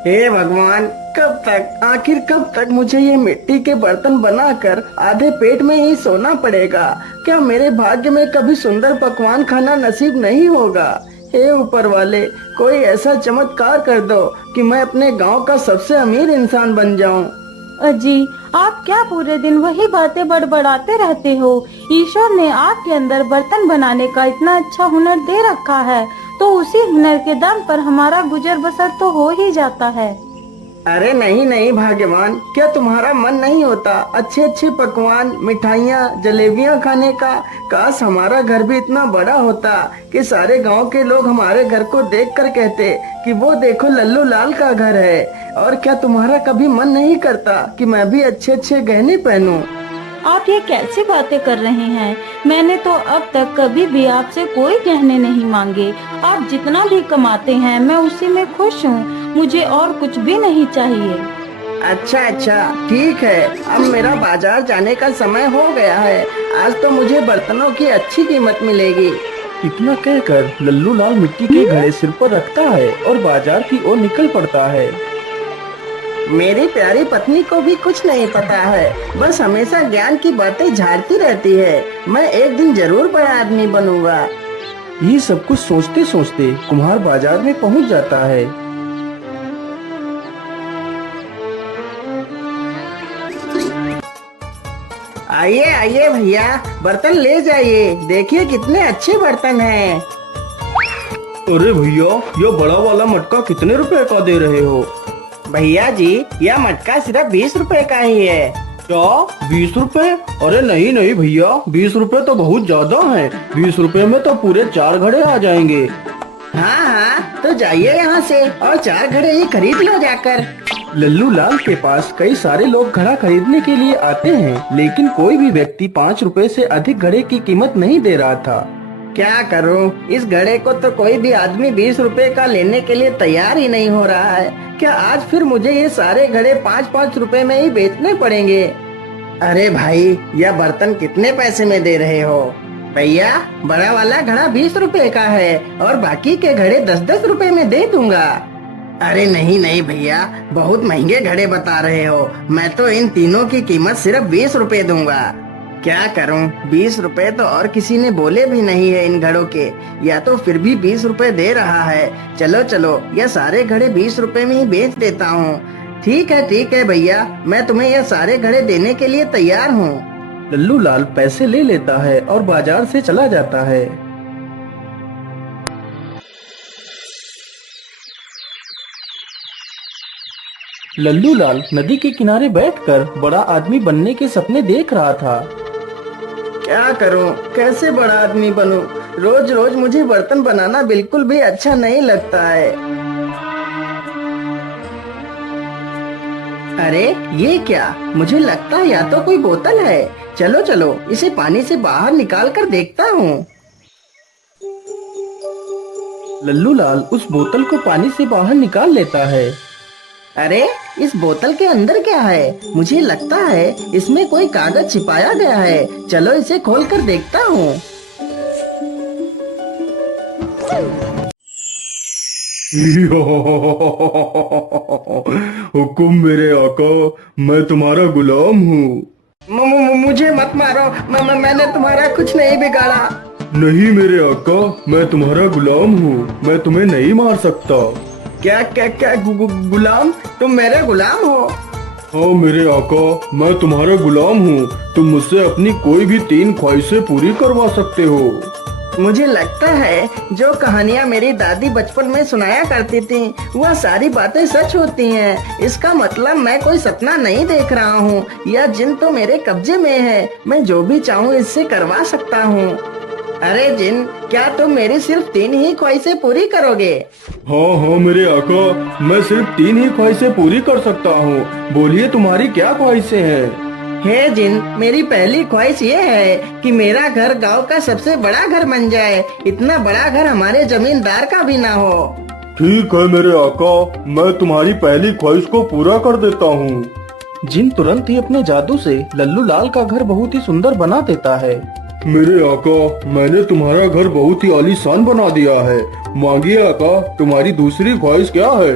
हे भगवान, कब तक, आखिर कब तक मुझे ये मिट्टी के बर्तन बनाकर आधे पेट में ही सोना पड़ेगा? क्या मेरे भाग्य में कभी सुंदर पकवान खाना नसीब नहीं होगा? हे ऊपर वाले, कोई ऐसा चमत्कार कर दो कि मैं अपने गांव का सबसे अमीर इंसान बन जाऊं। अजी, आप क्या पूरे दिन वही बातें बड़बड़ाते रहते हो? ईश्वर ने आपके अंदर बर्तन बनाने का इतना अच्छा हुनर दे रखा है, तो उसी हुनर के दम पर हमारा गुजर बसर तो हो ही जाता है। अरे नहीं नहीं भाग्यवान, क्या तुम्हारा मन नहीं होता अच्छे अच्छे पकवान, मिठाइयाँ, जलेबियाँ खाने का? काश हमारा घर भी इतना बड़ा होता कि सारे गांव के लोग हमारे घर को देखकर कहते कि वो देखो लल्लू लाल का घर है। और क्या तुम्हारा कभी मन नहीं करता कि मैं भी अच्छे अच्छे गहने पहनूं? आप ये कैसी बातें कर रहे हैं? मैंने तो अब तक कभी भी आपसे कोई गहने नहीं मांगे। आप जितना भी कमाते हैं मैं उसी में खुश हूँ। मुझे और कुछ भी नहीं चाहिए। अच्छा अच्छा, ठीक है। अब मेरा बाजार जाने का समय हो गया है। आज तो मुझे बर्तनों की अच्छी कीमत मिलेगी। इतना कहकर लल्लू लाल मिट्टी के घड़े सिर पर रखता है और बाजार की ओर निकल पड़ता है। मेरी प्यारी पत्नी को भी कुछ नहीं पता है, बस हमेशा ज्ञान की बातें झाड़ती रहती है। मैं एक दिन जरूर बड़ा आदमी बनूंगा। ये सब कुछ सोचते सोचते कुम्हार बाजार में पहुंच जाता है। आइए आइए भैया, बर्तन ले जाइए। देखिए कितने अच्छे बर्तन हैं। अरे भैया, ये बड़ा वाला मटका कितने रुपए का दे रहे हो? भैया जी, यह मटका सिर्फ 20 रुपए का ही है। क्या 20 रुपए? अरे नहीं नहीं भैया, 20 रुपए तो बहुत ज्यादा है। 20 रुपए में तो पूरे 4 घड़े आ जाएंगे। हाँ हाँ, तो जाइए यहाँ से और 4 घड़े ही खरीद लो जाकर। लल्लू लाल के पास कई सारे लोग घड़ा खरीदने के लिए आते हैं, लेकिन कोई भी व्यक्ति 5 रुपए से अधिक घड़े की कीमत नहीं दे रहा था। क्या करूं, इस घड़े को तो कोई भी आदमी 20 रुपए का लेने के लिए तैयार ही नहीं हो रहा है। क्या आज फिर मुझे ये सारे घड़े 5-5 रुपए में ही बेचने पड़ेंगे? अरे भाई, यह बर्तन कितने पैसे में दे रहे हो? भैया, बड़ा वाला घड़ा 20 रुपए का है और बाकी के घड़े 10-10 रुपए में दे दूंगा। अरे नहीं नहीं भैया, बहुत महंगे घड़े बता रहे हो। मैं तो इन तीनों की कीमत सिर्फ 20 रुपए दूंगा। क्या करूं, 20 रुपए तो और किसी ने बोले भी नहीं है इन घड़ों के, या तो फिर भी 20 रुपए दे रहा है। चलो चलो, यह सारे घड़े 20 रुपए में ही बेच देता हूँ। ठीक है भैया, मैं तुम्हें यह सारे घड़े देने के लिए तैयार हूँ। लल्लू लाल पैसे ले लेता है और बाजार से चला जाता है। लल्लू लाल नदी के किनारे बैठकर बड़ा आदमी बनने के सपने देख रहा था। क्या करूं, कैसे बड़ा आदमी बनूं? रोज रोज मुझे बर्तन बनाना बिल्कुल भी अच्छा नहीं लगता है। अरे ये क्या, मुझे लगता है या तो कोई बोतल है। चलो चलो, इसे पानी से बाहर निकाल कर देखता हूँ। लल्लू लाल उस बोतल को पानी से बाहर निकाल लेता है। अरे इस बोतल के अंदर क्या है? मुझे लगता है इसमें कोई कागज छिपाया गया है। चलो इसे खोल कर देखता हूँ। हुकुम मेरे आका, मैं तुम्हारा गुलाम हूँ। मुझे मत मारो, मैंने तुम्हारा कुछ नहीं बिगाड़ा। नहीं मेरे आका, मैं तुम्हारा गुलाम हूँ, मैं तुम्हें नहीं मार सकता। क्या क्या क्या गुलाम? तुम मेरे गुलाम हो? हाँ मेरे आका, मैं तुम्हारा गुलाम हूँ। तुम मुझसे अपनी कोई भी 3 ख्वाहिशें पूरी करवा सकते हो। मुझे लगता है जो कहानियाँ मेरी दादी बचपन में सुनाया करती थी, वह सारी बातें सच होती हैं। इसका मतलब मैं कोई सपना नहीं देख रहा हूँ। यह जिन तो मेरे कब्जे में है। मैं जो भी चाहूँ इससे करवा सकता हूँ। अरे जिन, क्या तुम मेरी सिर्फ 3 ही ख्वाहिशें पूरी करोगे? हाँ हाँ मेरे आका, मैं सिर्फ 3 ही ख्वाहिशें पूरी कर सकता हूँ। बोलिए तुम्हारी क्या ख्वाहिशें हैं? हे जिन, मेरी पहली ख्वाहिश ये है कि मेरा घर गांव का सबसे बड़ा घर बन जाए। इतना बड़ा घर हमारे जमींदार का भी ना हो। ठीक है मेरे आका, मैं तुम्हारी पहली ख्वाहिश को पूरा कर देता हूँ। जिन तुरंत ही अपने जादू से लल्लू लाल का घर बहुत ही सुंदर बना देता है। मेरे आका, मैंने तुम्हारा घर बहुत ही आलीशान बना दिया है। मांगिए आका, तुम्हारी दूसरी ख्वाहिश क्या है?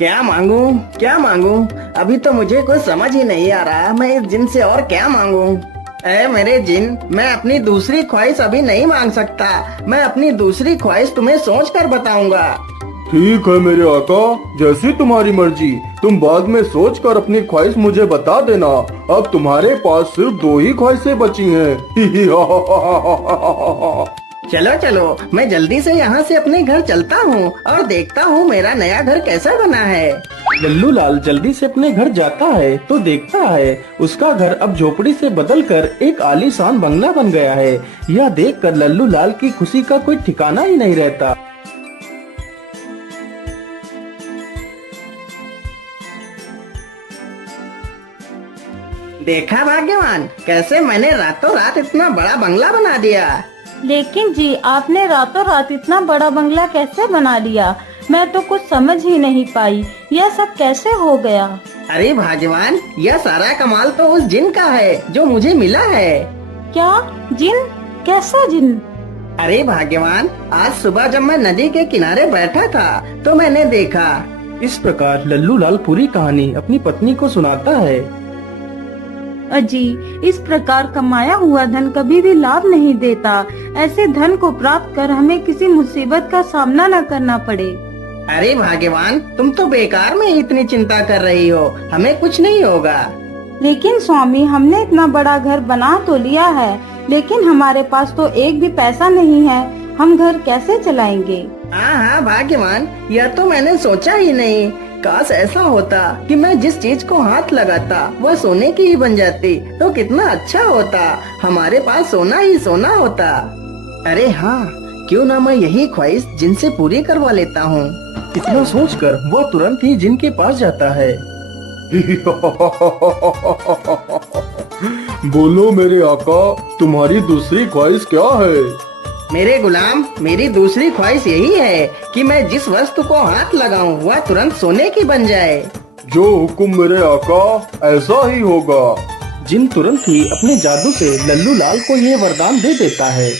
क्या मांगू क्या मांगू? अभी तो मुझे कुछ समझ ही नहीं आ रहा, मैं इस जिन से और क्या मांगू? ए मेरे जिन, मैं अपनी दूसरी ख्वाहिश अभी नहीं मांग सकता। मैं अपनी दूसरी ख्वाहिश तुम्हें सोच कर बताऊंगा। ठीक है मेरे आका, जैसी तुम्हारी मर्जी। तुम बाद में सोच कर अपनी ख्वाहिश मुझे बता देना। अब तुम्हारे पास सिर्फ 2 ही ख्वाहिशें बची हैं। चलो चलो, मैं जल्दी से यहाँ से अपने घर चलता हूँ और देखता हूँ मेरा नया घर कैसा बना है। लल्लू लाल जल्दी से अपने घर जाता है तो देखता है उसका घर अब झोपड़ी से बदलकर एक आलीशान बंगला बन गया है। यह देखकर लल्लू लाल की खुशी का कोई ठिकाना ही नहीं रहता। देखा भाग्यवान, कैसे मैंने रातों रात इतना बड़ा बंगला बना दिया। लेकिन जी, आपने रातों रात इतना बड़ा बंगला कैसे बना लिया? मैं तो कुछ समझ ही नहीं पाई, यह सब कैसे हो गया? अरे भाग्यवान, यह सारा कमाल तो उस जिन का है जो मुझे मिला है। क्या जिन? कैसा जिन? अरे भाग्यवान, आज सुबह जब मैं नदी के किनारे बैठा था तो मैंने देखा। इस प्रकार लल्लू लाल पूरी कहानी अपनी पत्नी को सुनाता है। अजी, इस प्रकार कमाया हुआ धन कभी भी लाभ नहीं देता। ऐसे धन को प्राप्त कर हमें किसी मुसीबत का सामना न करना पड़े। अरे भाग्यवान, तुम तो बेकार में इतनी चिंता कर रही हो, हमें कुछ नहीं होगा। लेकिन स्वामी, हमने इतना बड़ा घर बना तो लिया है, लेकिन हमारे पास तो एक भी पैसा नहीं है। हम घर कैसे चलाएंगे? हाँ भाग्यवान, यह तो मैंने सोचा ही नहीं। काश ऐसा होता कि मैं जिस चीज को हाथ लगाता वह सोने की ही बन जाती तो कितना अच्छा होता। हमारे पास सोना ही सोना होता। अरे हाँ, क्यों ना मैं यही ख्वाहिश जिनसे पूरी करवा लेता हूँ। इतना सोचकर वह तुरंत ही जिन के पास जाता है। बोलो मेरे आका, तुम्हारी दूसरी ख्वाहिश क्या है? मेरे गुलाम, मेरी दूसरी ख्वाहिश यही है कि मैं जिस वस्तु को हाथ लगाऊं वह तुरंत सोने की बन जाए। जो हुक्म मेरे आका, ऐसा ही होगा। जिन तुरंत ही अपने जादू से लल्लू लाल को ये वरदान दे देता है।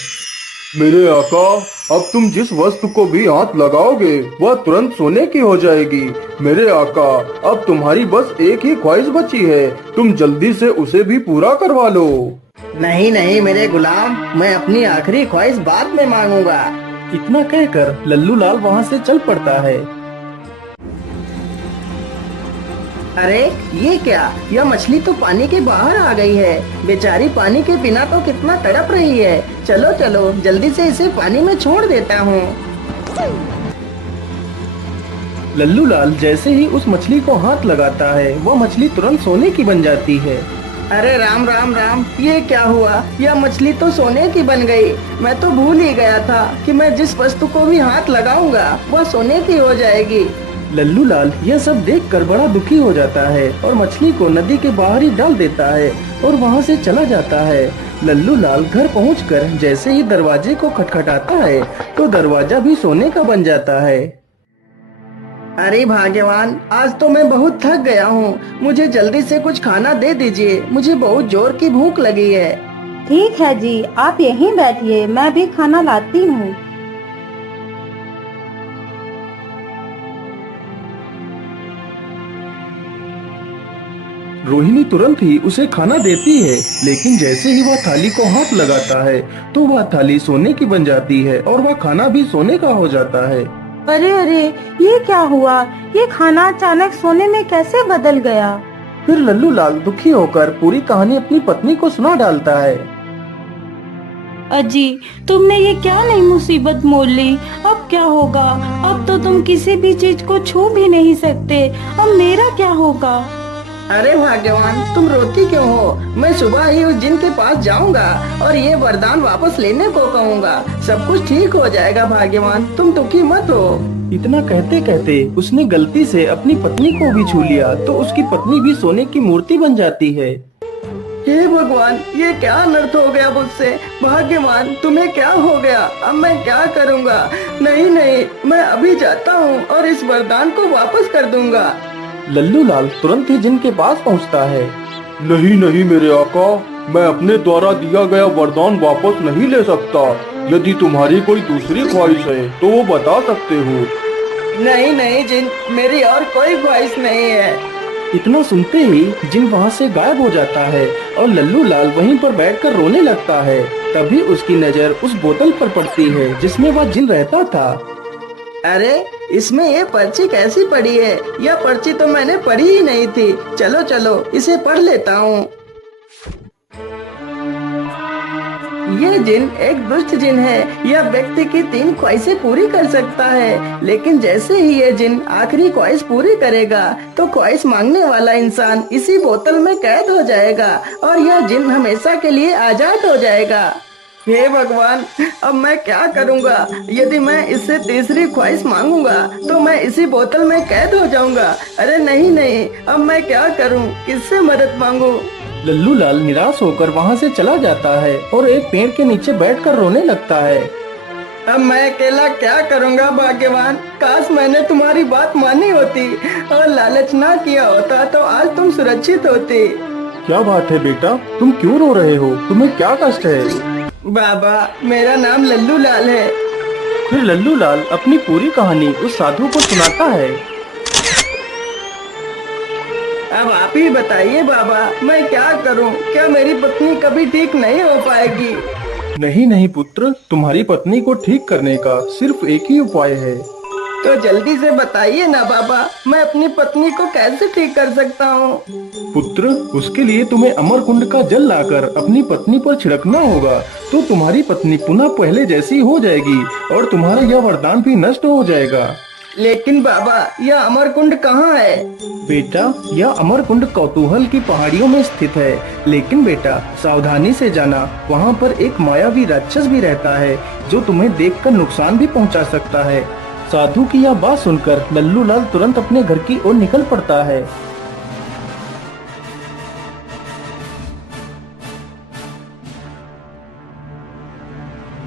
मेरे आका, अब तुम जिस वस्तु को भी हाथ लगाओगे वह तुरंत सोने की हो जाएगी। मेरे आका, अब तुम्हारी बस एक ही ख्वाहिश बची है, तुम जल्दी से उसे भी पूरा करवा लो। नहीं नहीं मेरे गुलाम, मैं अपनी आखिरी ख्वाहिश बाद में मांगूंगा। इतना कहकर लल्लू लाल वहाँ से चल पड़ता है। अरे ये क्या, यह मछली तो पानी के बाहर आ गई है। बेचारी पानी के बिना तो कितना तड़प रही है। चलो चलो, जल्दी से इसे पानी में छोड़ देता हूँ। लल्लू लाल जैसे ही उस मछली को हाथ लगाता है वह मछली तुरंत सोने की बन जाती है। अरे राम राम राम, ये क्या हुआ? यह मछली तो सोने की बन गई। मैं तो भूल ही गया था कि मैं जिस वस्तु को भी हाथ लगाऊंगा वह सोने की हो जाएगी। लल्लू लाल यह सब देखकर बड़ा दुखी हो जाता है और मछली को नदी के बाहर ही डाल देता है और वहाँ से चला जाता है। लल्लू लाल घर पहुंचकर जैसे ही दरवाजे को खटखटाता है तो दरवाजा भी सोने का बन जाता है। अरे भाग्यवान, आज तो मैं बहुत थक गया हूँ। मुझे जल्दी से कुछ खाना दे दीजिए, मुझे बहुत जोर की भूख लगी है। ठीक है जी, आप यहीं बैठिए, मैं भी खाना लाती हूँ। रोहिणी तुरंत ही उसे खाना देती है, लेकिन जैसे ही वह थाली को हाथ लगाता है तो वह थाली सोने की बन जाती है और वह खाना भी सोने का हो जाता है। अरे अरे, ये क्या हुआ? ये खाना अचानक सोने में कैसे बदल गया? फिर लल्लू लाल दुखी होकर पूरी कहानी अपनी पत्नी को सुना डालता है। अजी, तुमने ये क्या नई मुसीबत मोल ली? अब क्या होगा? अब तो तुम किसी भी चीज को छू भी नहीं सकते। अब मेरा क्या होगा? अरे भाग्यवान, तुम रोती क्यों हो? मैं सुबह ही उस जिन के पास जाऊंगा और ये वरदान वापस लेने को कहूँगा। सब कुछ ठीक हो जाएगा भाग्यवान, तुम दुखी मत हो। इतना कहते कहते उसने गलती से अपनी पत्नी को भी छू लिया तो उसकी पत्नी भी सोने की मूर्ति बन जाती है। हे भगवान, ये क्या अनर्थ हो गया मुझसे? भाग्यवान, तुम्हें क्या हो गया? अब मैं क्या करूँगा? नहीं नहीं, मैं अभी जाता हूँ और इस वरदान को वापस कर दूंगा। लल्लू लाल तुरंत ही जिन के पास पहुंचता है। नहीं नहीं मेरे आका, मैं अपने द्वारा दिया गया वरदान वापस नहीं ले सकता। यदि तुम्हारी कोई दूसरी ख्वाहिश है तो वो बता सकते हो। नहीं नहीं जिन, मेरी और कोई ख्वाहिश नहीं है। इतना सुनते ही जिन वहाँ से गायब हो जाता है और लल्लू लाल वहीं पर बैठकर रोने लगता है। तभी उसकी नजर उस बोतल पर पड़ती है जिसमें वह जिन रहता था। अरे इसमें ये पर्ची कैसी पड़ी है? यह पर्ची तो मैंने पढ़ी ही नहीं थी। चलो चलो इसे पढ़ लेता हूँ। ये जिन एक दुष्ट जिन है। यह व्यक्ति की 3 ख्वाहिशें पूरी कर सकता है, लेकिन जैसे ही ये जिन आखिरी ख्वाहिश पूरी करेगा तो ख्वाहिश मांगने वाला इंसान इसी बोतल में कैद हो जाएगा और यह जिन हमेशा के लिए आजाद हो जाएगा। हे भगवान, अब मैं क्या करूंगा? यदि मैं इससे तीसरी ख्वाहिश मांगूंगा तो मैं इसी बोतल में कैद हो जाऊंगा। अरे नहीं नहीं, अब मैं क्या करूं? किससे मदद मांगूं? लल्लू लाल निराश होकर वहाँ से चला जाता है और एक पेड़ के नीचे बैठकर रोने लगता है। अब मैं अकेला क्या करूंगा भाग्यवान? काश मैंने तुम्हारी बात मानी होती और लालच ना किया होता तो आज तुम सुरक्षित होती। क्या बात है बेटा, तुम क्यों रो रहे हो? तुम्हें क्या कष्ट है? बाबा, मेरा नाम लल्लू लाल है। फिर लल्लू लाल अपनी पूरी कहानी उस साधु को सुनाता है। अब आप ही बताइए बाबा, मैं क्या करूं? क्या मेरी पत्नी कभी ठीक नहीं हो पाएगी? नहीं नहीं पुत्र, तुम्हारी पत्नी को ठीक करने का सिर्फ एक ही उपाय है। तो जल्दी से बताइए ना बाबा, मैं अपनी पत्नी को कैसे ठीक कर सकता हूँ? पुत्र, उसके लिए तुम्हें अमर कुंड का जल लाकर अपनी पत्नी पर छिड़कना होगा, तो तुम्हारी पत्नी पुनः पहले जैसी हो जाएगी और तुम्हारा यह वरदान भी नष्ट हो जाएगा। लेकिन बाबा, यह अमर कुंड कहाँ है? बेटा, यह अमर कुंड कौतूहल की पहाड़ियों में स्थित है। लेकिन बेटा, सावधानी से जाना, वहाँ पर एक मायावी राक्षस भी रहता है जो तुम्हें देखकर नुकसान भी पहुँचा सकता है। साधु की यह बात सुनकर लल्लू लाल तुरंत अपने घर की ओर निकल पड़ता है।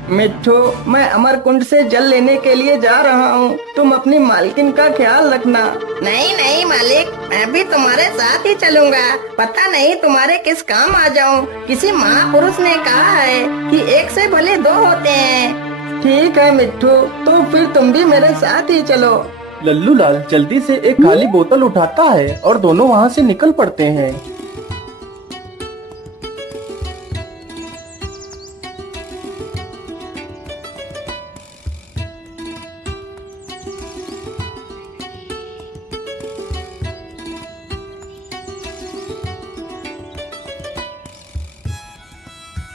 मिट्ठू, मैं अमर कुंड से जल लेने के लिए जा रहा हूँ। तुम अपनी मालकिन का ख्याल रखना। नहीं नहीं मालिक, मैं भी तुम्हारे साथ ही चलूंगा। पता नहीं तुम्हारे किस काम आ जाऊँ। किसी महापुरुष ने कहा है कि एक से भले 2 होते हैं। ठीक है मिट्ठू, तो फिर तुम भी मेरे साथ ही चलो। लल्लू लाल जल्दी से एक खाली बोतल उठाता है और दोनों वहाँ से निकल पड़ते हैं।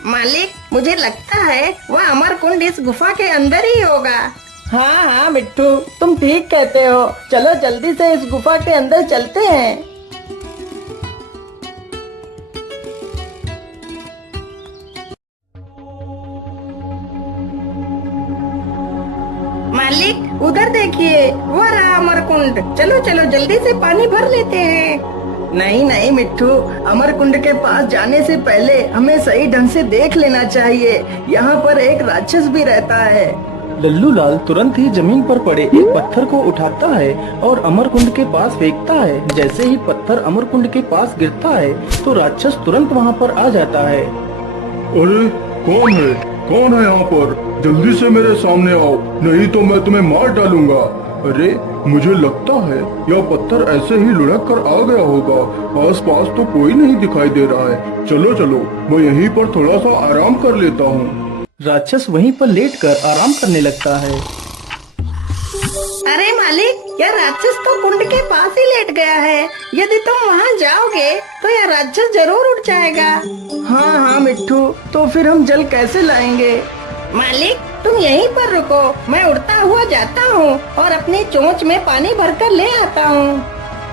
मालिक, मुझे लगता है वह अमर कुंड इस गुफा के अंदर ही होगा। हाँ हाँ मिट्टू, तुम ठीक कहते हो। चलो जल्दी से इस गुफा के अंदर चलते हैं। मालिक, उधर देखिए, वो रहा अमर कुंड। चलो चलो जल्दी से पानी भर लेते हैं। नहीं नहीं मिट्टू, अमर कुंड के पास जाने से पहले हमें सही ढंग से देख लेना चाहिए। यहाँ पर एक राक्षस भी रहता है। लल्लू लाल तुरंत ही जमीन पर पड़े एक पत्थर को उठाता है और अमर कुंड के पास फेंकता है। जैसे ही पत्थर अमर कुंड के पास गिरता है तो राक्षस तुरंत वहाँ पर आ जाता है। अरे कौन है? कौन है यहाँ पर? जल्दी से मेरे सामने आओ, नहीं तो मैं तुम्हें मार डालूंगा। अरे मुझे लगता है यह पत्थर ऐसे ही लुढ़क कर आ गया होगा। आसपास तो कोई नहीं दिखाई दे रहा है। चलो चलो, मैं यहीं पर थोड़ा सा आराम कर लेता हूँ। राक्षस वहीं पर लेटकर आराम करने लगता है। अरे मालिक, यह राक्षस तो कुंड के पास ही लेट गया है। यदि तुम वहाँ जाओगे तो यह राक्षस जरूर उठ जाएगा। हाँ हाँ मिट्टू, तो फिर हम जल कैसे लाएंगे? मालिक, तुम यहीं पर रुको, मैं उड़ता हुआ जाता हूँ और अपनी चोंच में पानी भरकर ले आता हूँ।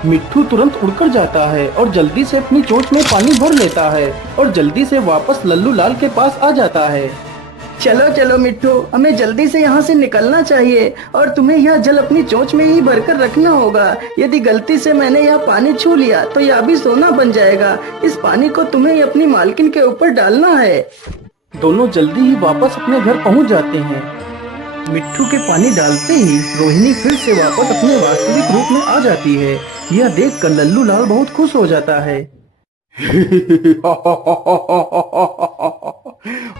मिट्टू तुरंत उड़कर जाता है और जल्दी से अपनी चोंच में पानी भर लेता है और जल्दी से वापस लल्लू लाल के पास आ जाता है। चलो चलो मिट्टू, हमें जल्दी से यहाँ से निकलना चाहिए और तुम्हें यह जल अपनी चोंच में ही भरकर रखना होगा। यदि गलती से मैंने यह पानी छू लिया तो यह भी सोना बन जाएगा। इस पानी को तुम्हें अपनी मालकिन के ऊपर डालना है। दोनों जल्दी ही वापस अपने घर पहुँच जाते हैं। मिट्टू के पानी डालते ही रोहिणी फिर से वापस अपने वास्तविक रूप में आ जाती है। यह देखकर लल्लू लाल बहुत खुश हो जाता है।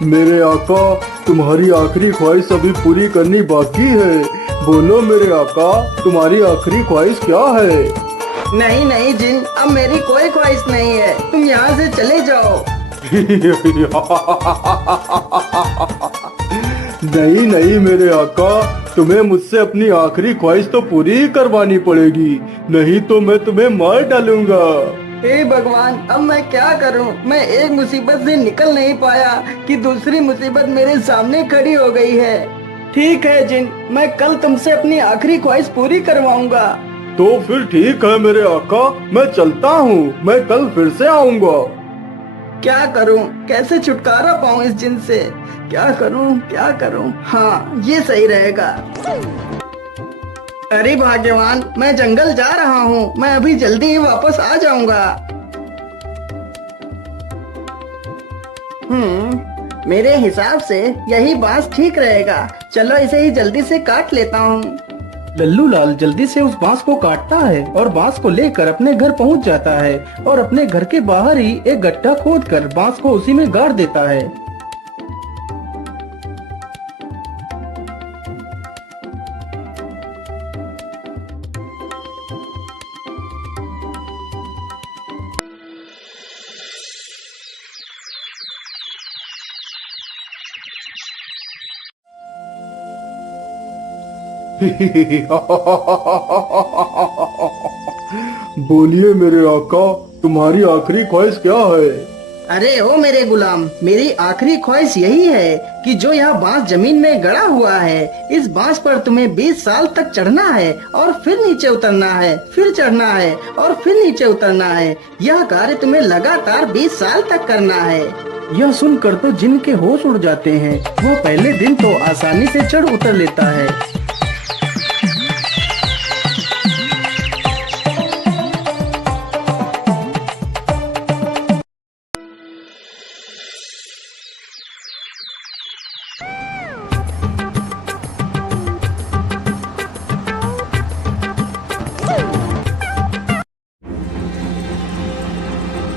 मेरे आका, तुम्हारी आखिरी ख्वाहिश अभी पूरी करनी बाकी है। बोलो मेरे आका, तुम्हारी आखिरी ख्वाहिश क्या है? नहीं नहीं जिन, अब मेरी कोई ख्वाहिश नहीं है, तुम यहाँ से चले जाओ। नहीं नहीं मेरे आका, तुम्हें मुझसे अपनी आखिरी ख्वाहिश तो पूरी ही करवानी पड़ेगी, नहीं तो मैं तुम्हें मार डालूंगा। हे भगवान, अब मैं क्या करूं? मैं एक मुसीबत से निकल नहीं पाया कि दूसरी मुसीबत मेरे सामने खड़ी हो गई है। ठीक है जिन, मैं कल तुमसे अपनी आखिरी ख्वाहिश पूरी करवाऊंगा। तो फिर ठीक है मेरे आका, मैं चलता हूँ, मैं कल फिर से आऊंगा। क्या करूं? कैसे छुटकारा पाऊं इस जिन से? क्या करूं? क्या करूं? हाँ, ये सही रहेगा। अरे भाग्यवान, मैं जंगल जा रहा हूँ, मैं अभी जल्दी ही वापस आ जाऊंगा। मेरे हिसाब से यही बांस ठीक रहेगा। चलो इसे ही जल्दी से काट लेता हूँ। लल्लू लाल जल्दी से उस बांस को काटता है और बांस को लेकर अपने घर पहुंच जाता है और अपने घर के बाहर ही एक गड्ढा खोदकर बांस को उसी में गाड़ देता है। बोलिए मेरे आका, तुम्हारी आखिरी ख्वाहिश क्या है? अरे ओ मेरे गुलाम, मेरी आखिरी ख्वाहिश यही है कि जो यह बांस जमीन में गड़ा हुआ है, इस बांस पर तुम्हें 20 साल तक चढ़ना है और फिर नीचे उतरना है, फिर चढ़ना है और फिर नीचे उतरना है। यह कार्य तुम्हें लगातार 20 साल तक करना है। यह सुनकर तो जिन के होश उड़ जाते हैं। वो पहले दिन तो आसानी से चढ़ उतर लेता है।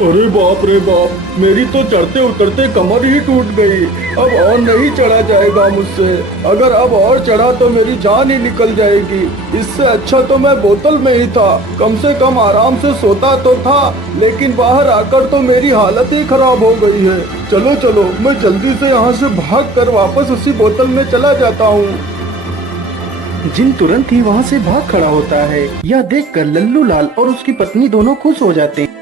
अरे बाप रे बाप, मेरी तो चढ़ते उतरते कमर ही टूट गई। अब और नहीं चढ़ा जाएगा मुझसे। अगर अब और चढ़ा तो मेरी जान ही निकल जाएगी। इससे अच्छा तो मैं बोतल में ही था, कम से कम आराम से सोता तो था, लेकिन बाहर आकर तो मेरी हालत ही खराब हो गई है। चलो चलो, मैं जल्दी से यहाँ से भाग कर वापस उसी बोतल में चला जाता हूँ। जिन तुरंत ही वहाँ से भाग खड़ा होता है। यह देखकर लल्लू लाल और उसकी पत्नी दोनों खुश हो जाते हैं।